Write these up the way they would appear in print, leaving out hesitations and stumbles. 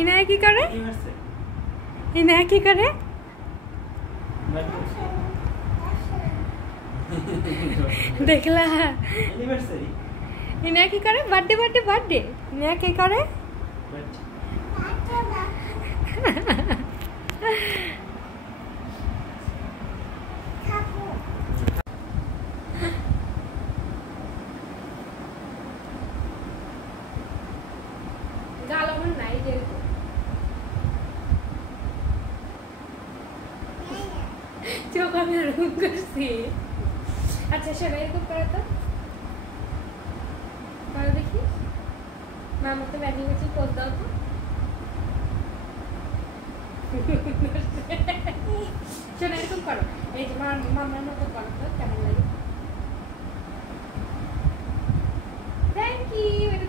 इनाया की करे? इनाया की करे? देखला इनाया की करे? बर्थडे बर्थडे बर्थडे इनाया की करे? गालों नहीं दे जो कम रूम कर सी अच्छा शराय को करो तो करो देखिए मामा तो बैठी बच्ची पोस दो तो शराय को करो ये मामा ने तो करो तो क्या लगे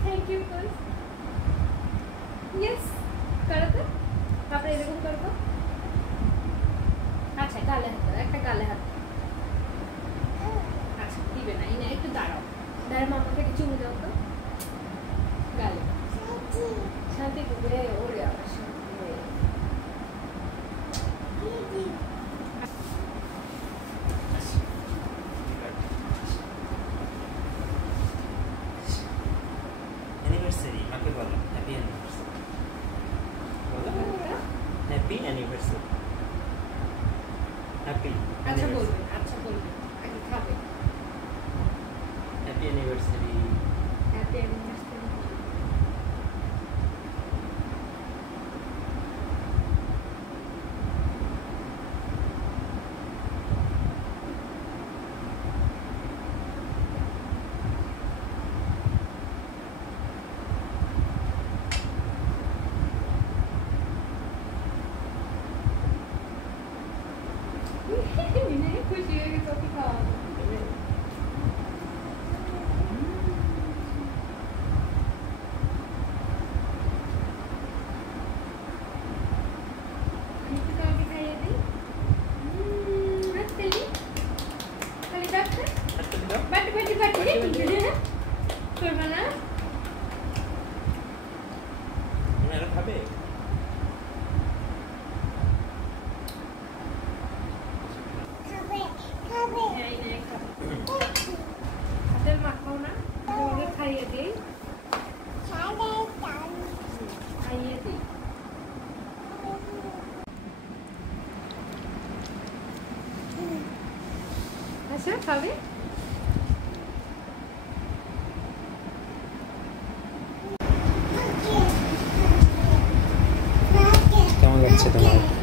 थैंक यू बस यस करो तो आप ये देखो करो तो अच्छा गाले हाथ एक गाले हाथ अच्छा दिबे ना इने একটু দাঁড়াও দাঁড়া মামাকে কিছু চুমু দাও তো গালে শান্তি করে ওরে আবার শান্তি দিদি anniversary happy bolo happy anniversary bolo happy anniversary happy अच्छा बोलबे आगे खाবে happy anniversary इन्हें खुशी है कि तो खावा अच्छा खावे কেমন লাগছে তোমার